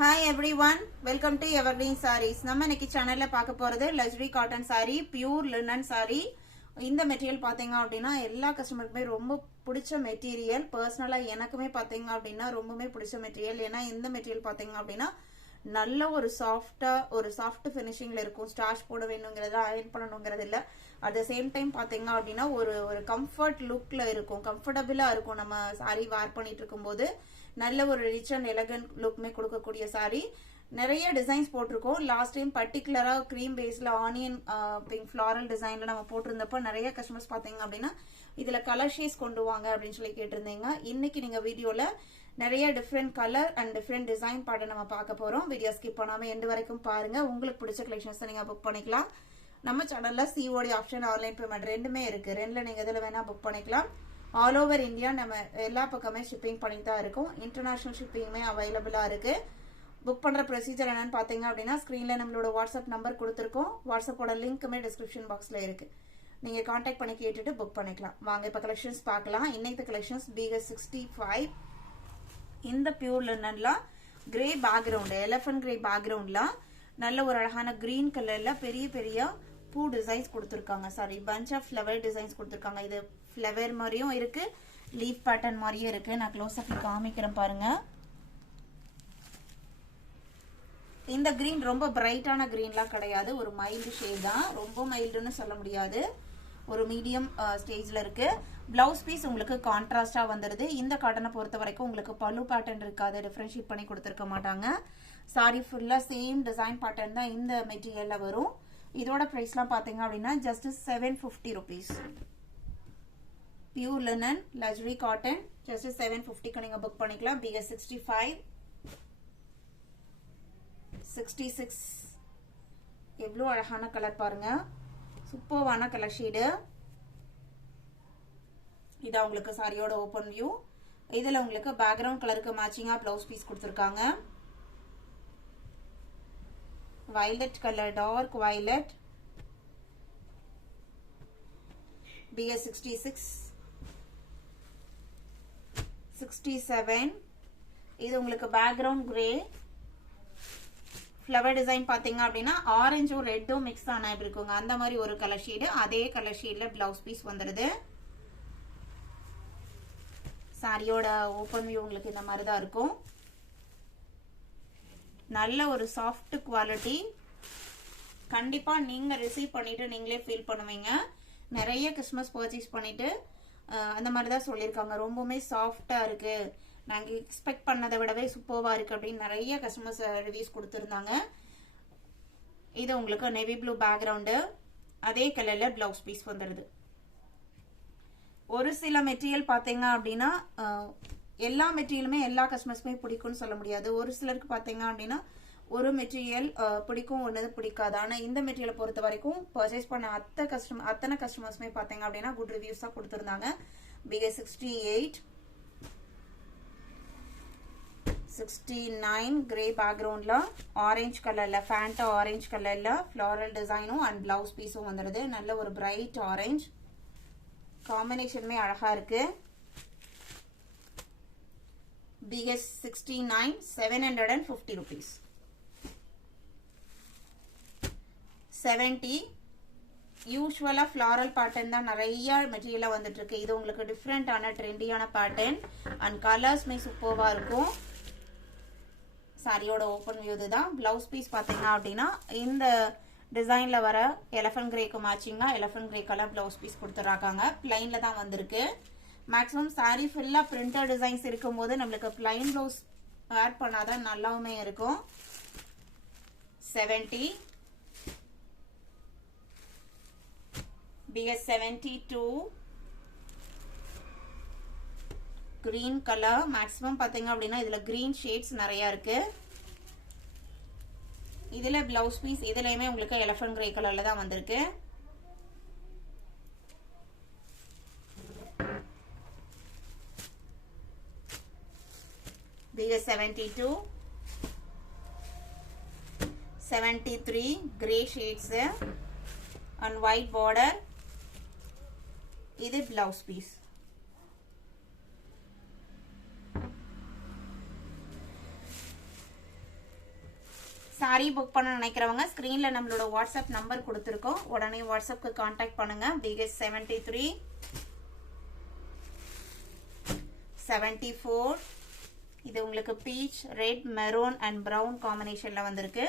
Hi everyone, welcome to Evergreen Sarees. நம்ம இன்னைக்கு சேனல்ல பார்க்க போறது luxury cotton saree, pure linen saree. இந்த மெட்டீரியல் பாத்தீங்க அப்படினா எல்லா கஸ்டமருக்குமே ரொம்ப பிடிச்ச மெட்டீரியல். पर्सनலா எனக்குமே பாத்தீங்க அப்படினா ரொம்பவே பிடிச்ச மெட்டீரியல். ஏனா இந்த மெட்டீரியல் பாத்தீங்க அப்படினா நல்ல ஒரு சாஃப்ட் ஃபினிஷிங்ல இருக்கும். ஸ்டார்ச் போட வேணும்ங்கறத அயர்ன் பண்ணனும்ங்கறது இல்ல. at the same time பாத்தீங்க அப்படினா ஒரு கம்ஃபர்ட் லுக்ல இருக்கும். கம்ஃபர்ட்டபிளா இருக்கும் நம்ம saree wear பண்ணிட்டு இருக்கும்போது. நல்ல ஒரு ரிச் அண்ட் எலகன்ட் லுக்மே கொடுக்கக்கூடிய saree. நிறைய டிசைன்ஸ் போட்டிருக்கோம். லாஸ்ட் டைம் பர்టిక్యులரா க்ரீம் பேஸ்ல ஆனியன் பிங்க் ஃப்ளாரல் டிசைன்ல நம்ம போட்டிருந்தப்ப நிறைய கஸ்டமர்ஸ் பாத்தீங்க அப்படினா இதுல கலர் ஷேட்ஸ் கொண்டு வாங்க அப்படினு சொல்லி கேட்டிருந்தீங்க. இன்னைக்கு நீங்க வீடியோல நிறைய different colour and different design pattern நம்ம பார்க்க போறோம். வீடியோ ஸ்கிப் பண்ணாம எண்ட் வரைக்கும் பாருங்க. உங்களுக்கு பிடிச்ச கலெக்ஷன்ஸ் நீங்க புக் பண்ணிக்கலாம். நம்ம சேனல்ல COD ஆப்ஷன் ஆன்லைன் பேமெண்ட் ரெண்டுமே இருக்கு. ரெண்டுல நீங்க எதுல வேணா புக் பண்ணிக்கலாம். ஆல் ஓவர் இந்தியா நம்ம எல்லா பக்கமே ஷிப்பிங் பண்ணிட்டு தான் இருக்கும். இன்டர்நேஷனல் ஷிப்பிங்குமே அவைலபிளா இருக்கு. புக் பண்ற ப்ரொசீஜர் என்னன்னு பாத்தீங்க அப்படின்னா ஸ்கிரீன்ல நம்மளோட வாட்ஸ்அப் நம்பர் கொடுத்துருக்கோம். வாட்ஸ்அப்போட லிங்க்குமே டிஸ்கிரிப்ஷன் பாக்ஸ்ல இருக்கு. நீங்க கான்டாக்ட் பண்ணி கேட்டுட்டு புக் பண்ணிக்கலாம். வாங்க இப்ப கலெக்ஷன்ஸ் பார்க்கலாம். இன்னைக்கு கலெக்ஷன்ஸ் BS65 இந்த பியூர் லினன்ல கிரே பேக்ரவுண்ட் எலிஃபண்ட் கிரே பேக்ரவுண்ட்ல நல்ல ஒரு அழகான கிரீன் கலர்ல பெரிய பெரிய பூ டிசைன்ஸ் கொடுத்திருக்காங்க. Sari punch of flower designs கொடுத்திருக்காங்க. இது ஃப்ளவர் மாதிரியும் இருக்கு, லீஃப் பேட்டர்ன் மாதிரியும் இருக்கு. நான் க்ளோஸ் அப்ல காமிக்கிறேன் பாருங்க. இந்த கிரீன் ரொம்ப பிரைட்டான கிரீன்லாம் கிடையாது. ஒரு மைல்டு ஷேட் தான். ரொம்ப மைல்டுன்னு சொல்ல முடியாது. ஒரு மீடியம் ஸ்டேஜ்ல இருக்கு. பிளவுஸ் பீஸ் உங்களுக்கு கான்ட்ராஸ்டா வந்துருது. இந்த காட்டனை பொறுத்த வரைக்கும் உங்களுக்கு பல்லு பேட்டர்ன் இருக்காது. டிஃபரன்ஷியேட் பண்ணி கொடுத்துருக்க மாட்டாங்க. சாரி ஃபுல்லா சேம் டிசைன் பேட்டர்ன் தான் இந்த மெட்டீரியல்ல வரும். இதோட பிரைஸ்லாம் பாத்தீங்க அப்படின்னா just 750 rupees. Pure linen luxury cotton just 750க்கு நீங்க புக் பண்ணிக்கலாம். BS65 66 எவ்வளவு அழகான கலர் பாருங்க. சூப்பர்வான கலர் ஷேடு. இது உங்களுக்கு சாரியோட ஓபன் வியூ. இதுல உங்களுக்கு பேக்ரவுண்ட் கலருக்கு மேட்சிங்கா ப்ளவுஸ் பீஸ் கொடுத்திருக்காங்க. violet color, dark violet. BS66 67 இது உங்களுக்கு பேக்ரவுண்ட் கிரே ஃப்ளவர் டிசைன் பாத்தீங்க அப்படின்னா ஆரஞ்சும் ரெட்டும் மிக்ஸ் ஆன எப்படி இருக்குங்க அந்த மாதிரி ஒரு கலர் ஷேடு. அதே கலர் ஷேட்ல பிளவுஸ் பீஸ் வந்துடுது. சாரியோட ஓபன் வியூ உங்களுக்கு இந்த மாதிரி தான் இருக்கும். நல்ல ஒரு சாஃப்ட் குவாலிட்டி. கண்டிப்பா நீங்க ரிசீவ் பண்ணிட்டு நீங்களே ஃபீல் பண்ணுவீங்க. நிறைய கஸ்டமர்ஸ் பர்ச்சேஸ் பண்ணிட்டு அந்த மாதிரி தான் சொல்லியிருக்காங்க. ரொம்பவுமே சாஃப்டா இருக்கு, நாங்க எக்ஸ்பெக்ட் பண்ணதை விடவே சூப்பர்வா இருக்கு அப்படின்னு நிறைய கஸ்டமர்ஸ் ரிவ்யூஸ் கொடுத்திருந்தாங்க. இது உங்களுக்கு நேவி ப்ளூ பேக்ரவுண்டு, அதே கலர்ல பிளவுஸ் பீஸ் வந்துடுது. ஒரு சில மெட்டீரியல் பாத்தீங்க அப்படின்னா எல்லா மெட்டீரியலுமே எல்லா கஸ்டமர்ஸ்க்குமே பிடிக்கும்னு சொல்ல முடியாது. ஒரு சிலருக்கு பாத்தீங்க அப்படின்னா ஒரு மெட்டீரியல் பிடிக்கும், ஒன்னது பிடிக்காது. ஆனா இந்த மெட்டீரியலை பொறுத்த வரைக்கும் பர்ச்சேஸ் பண்ண அத்தனை கஸ்டமர்ஸ்மே பாத்தீங்க அப்படின்னா குட் ரிவ்யூஸ் தான் கொடுத்திருந்தாங்க. BS68 69 கிரே பேக்ரவுண்ட்ல ஆரஞ்சு கலர்ல ஃபேண்டா ஆரஞ்சு கலர்ல ஃப்ளாரல் டிசைனும் அண்ட் பிளவுஸ் பீஸும் வந்துடுது. நல்ல ஒரு பிரைட் ஆரஞ்சு காம்பினேஷனுமே அழகா இருக்கு. BS69 750 rupees. 70 யூஸ்வலா ஃப்ளாரல் பேட்டர்ன் தான் நிறைய மெட்டீரியலா வந்துட்டு இருக்கு. இது உங்களுக்கு டிஃப்ரெண்டான ட்ரெண்டியான பேட்டர்ன் அண்ட் கலர்ஸ்மே சூப்பர்வா இருக்கும். சாரியோட ஓபன் வியூ இதுதான். பிளவுஸ் பீஸ் பாத்தீங்க அப்படின்னா இந்த டிசைன்ல வர எலிஃபண்ட் கிரேக்கு மேட்சிங்கா elephant grey colour blouse piece கொடுத்துறாங்க. பிளைன்ல தான் வந்திருக்கு. மேக்ஸிமம் சாரி ஃபுல்லா பிரிண்டர் டிசைன்ஸ் இருக்கும்போது நம்மளுக்கு பிளைன் பிளவுஸ் வேர் பண்ணாதான் நல்லாவுமே இருக்கும். 70 BS72 கிரீன் கலர். மேக்ஸிமம் பாத்தீங்க அப்படின்னா இதுல கிரீன் ஷேட்ஸ் நிறைய இருக்கு. இதுல பிளவுஸ் பீஸ் இதுலயுமே உங்களுக்கு எலிஃபண்ட் கிரே கலர்ல தான் வந்திருக்கு. BS72 73 grey shades and white border. இது blouse piece. saree புக் பண்ண நினைக்கிறவங்க ஸ்கிரீன்ல நம்மளோட வாட்ஸ்அப் நம்பர் கொடுத்திருக்கோம். உடனே வாட்ஸ்அப்க்கு கான்டாக்ட் பண்ணுங்க. பிகேஸ் 73 74 இது உங்களுக்கு peach red maroon and brown காம்பினேஷன்ல வந்திருக்கு.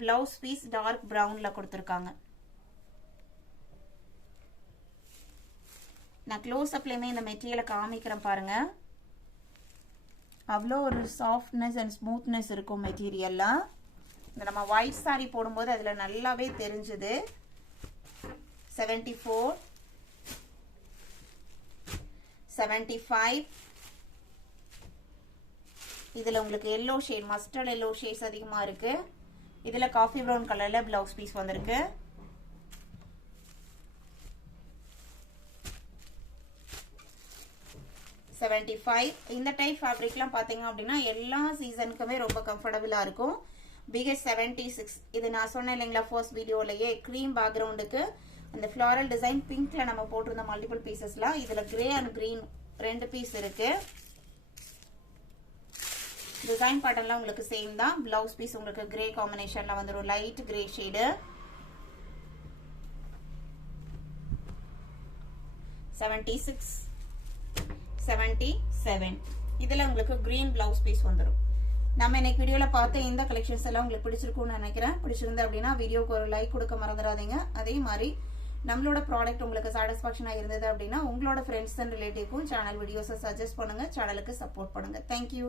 பிளவுஸ் பீஸ் டார்க் பிரவுன்ல கொடுத்திருக்காங்க. நான் க்ளோஸ் அப்லயுமே இந்த மெட்டீரியலை காமிக்கிறேன் பாருங்க. அவ்வளோ ஒரு சாஃப்ட்னஸ் அண்ட் ஸ்மூத்னஸ் இருக்கும் மெட்டீரியல்ல. இந்த நம்ம ஒயிட் சாரி போடும்போது அதுல நல்லாவே தெரிஞ்சுது. 74 75 இதுல உங்களுக்கு yellow shade mustard yellow shades அதிகமா இருக்கு. இதுல காஃபி பிரவுன் கலர்ல பிளவுஸ் பீஸ் வந்திருக்கு. 75 இந்த டைப் ஃபேப்ரிக்லாம் பாத்தீங்க அப்படின்னா எல்லா சீசனுக்குமே ரொம்ப கம்ஃபர்டபுளா இருக்கும். பிகேஸ் 76 இது நான் சொன்னேன் இல்லைங்களா ஃபர்ஸ்ட் வீடியோலயே க்ரீம் பேக்ரவுண்டுக்கு அந்த ஃப்ளாரல் டிசைன் பிங்க்ல நம்ம போட்டிருந்த மல்டிபிள் பீசஸ்லாம் இதுல கிரே அண்ட் கிரீன் ரெண்டு பீஸ் இருக்கு. டிசைன் பேட்டர்ன்லாம் உங்களுக்கு சேம் தான். பிளவுஸ் பீஸ் உங்களுக்கு கிரே காம்பினேஷன்ல வந்துரும். Light grey shade. 76 77 இதுல உங்களுக்கு கிரீன் பிளவுஸ் பீஸ் வந்துரும். நம்ம இன்னைக்கு வீடியோல பார்த்த இந்த கலெக்ஷன்ஸ் எல்லாம் உங்களுக்கு பிடிச்சிருக்கும்னு நினைக்கிறேன். பிடிச்சிருந்தா அப்படின்னா வீடியோக்கு ஒரு லைக் கொடுக்க மறந்துடாதீங்க. அதே மாதிரி நம்மளோட ப்ராடக்ட் உங்களுக்கு சாட்டிஸ்ஃபேக்ஷனா இருந்தது அப்படின்னா உங்களோட ஃப்ரெண்ட்ஸ் அண்ட் ரிலேட்டிவ்க்கும் சேனல் வீடியோஸை சஜஸ்ட் பண்ணுங்க. சேனலுக்கு சப்போர்ட் பண்ணுங்க. தேங்க்யூ.